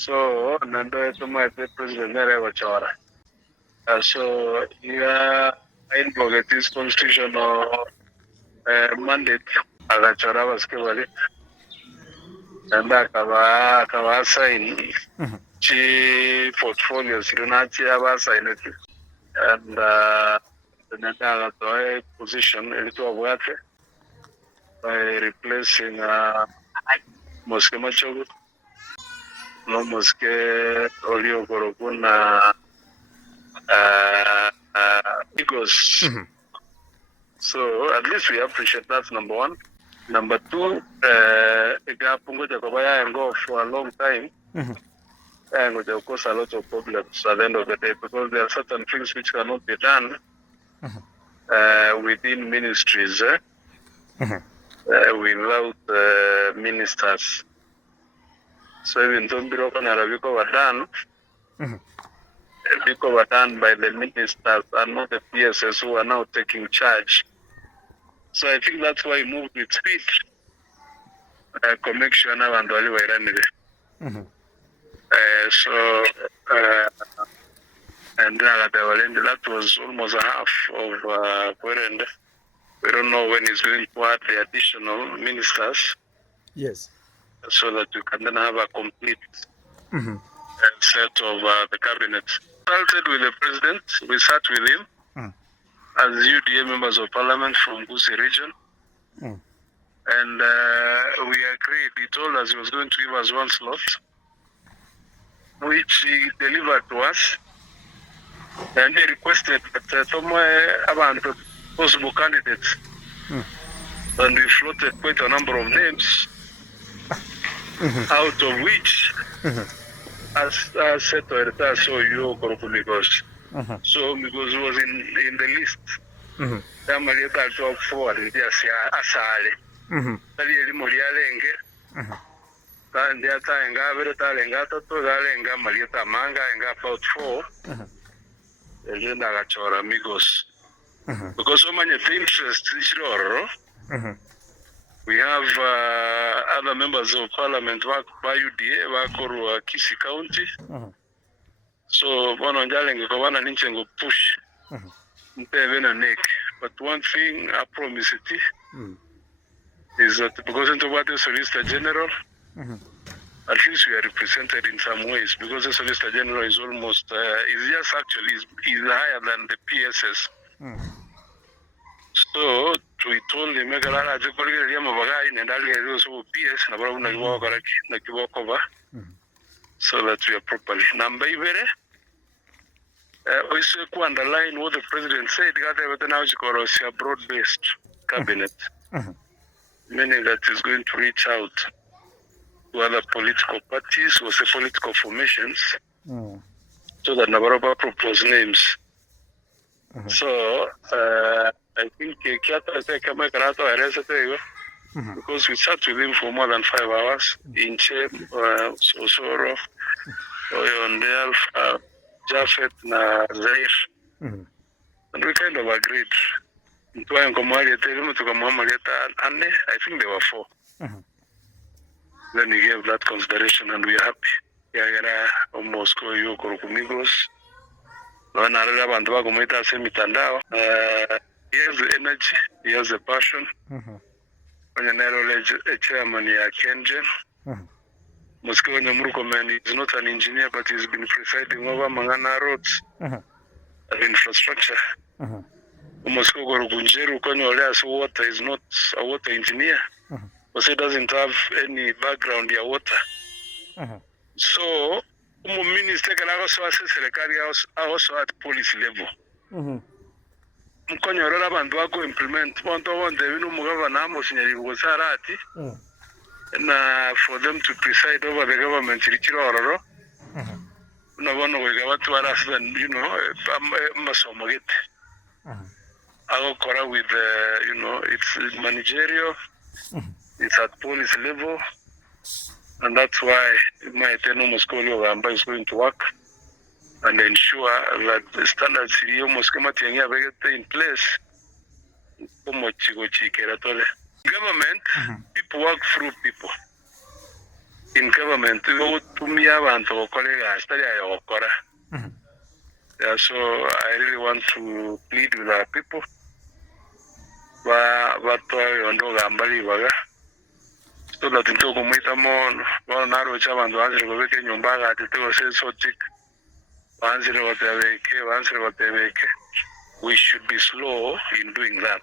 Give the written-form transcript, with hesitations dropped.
So nando tuma president nere wachora. So yeah, in this constitutional mandate agachora basketball and akaba sign chi portfolio sirunachi aba sign it and nanda got position into abwate by replacing Moske Machogu no Moske Olio Gorokuna Igos. So at least we appreciate that's number one. Number two, Igapungo Jakobaya and go for a long time. And it will cause a lot of problems at the end of the day because there are certain things which cannot be done within ministries without ministers. So even though Biko were done, Biko were done by the ministers and not the PSS who are now taking charge. So I think that's why he moved with speed. Connection and and that was almost a half of Kwerende. We don't know when he's going to add the additional ministers. Yes. So that you can then have a complete set of the cabinet. Started with the president, we sat with him as UDA members of parliament from Gusii region. And we agreed, he told us he was going to give us one slot, which he delivered to us. And they requested that about possible candidates. And we floated quite a number of names, out of which, as said to Erita, so you Migos. So Migos was in the list. Marieta job forward in the Asale. Tali Morialenge. And the other and Gavreta and Gata to Galenga, Marieta Manga and about 4. And then Agachora Migos. Because so many interests, we have other members of parliament work by UDA, work or Kisi County. So one on Jaling, one Ninchengo push. But one thing I promise it is that because into what the Solicitor General, at least we are represented in some ways because the Solicitor General is almost, is just actually is higher than the PSS. So we told him, PS, so that we are properly. Number we should underline what the president said, a broad-based cabinet, meaning that is going to reach out to other political parties or say political formations, so that Navaraba propose names. So I think because we sat with him for more than 5 hours in Chep, Osoro, Oyondel, Jafet, na Zair, and we kind of agreed. I think there were 4. Then we gave that consideration and we are happy. Almost Migos. He has the energy, he has the passion. Chairman Kenjen. Moske Murkomen is not an engineer, but he's been presiding over Mangana roads and infrastructure. Moske Gorugunjeru Konyoleas water is not a water engineer, but he doesn't have any background in water. So minister can also assess also at policy level. Mkonyorora bantu wako implement bonto wonde binu mugava namo sinyari gusarati na for them to preside over the government richirororo na bono wega watu arasa masomo gete ago kora with it's managerial, it's at policy level. And that's why my Moscow is going to work and ensure that the standards are in place. Government, people work through people. in government tumia abantu bakore gas tari ayokora. Yeah, so I really want to plead with our people ba yondo gambali baga so that into kumwita mono ba naro chabantu banzire gobeke nyumba gati to sensotic banzire batebeke we should be slow in doing that.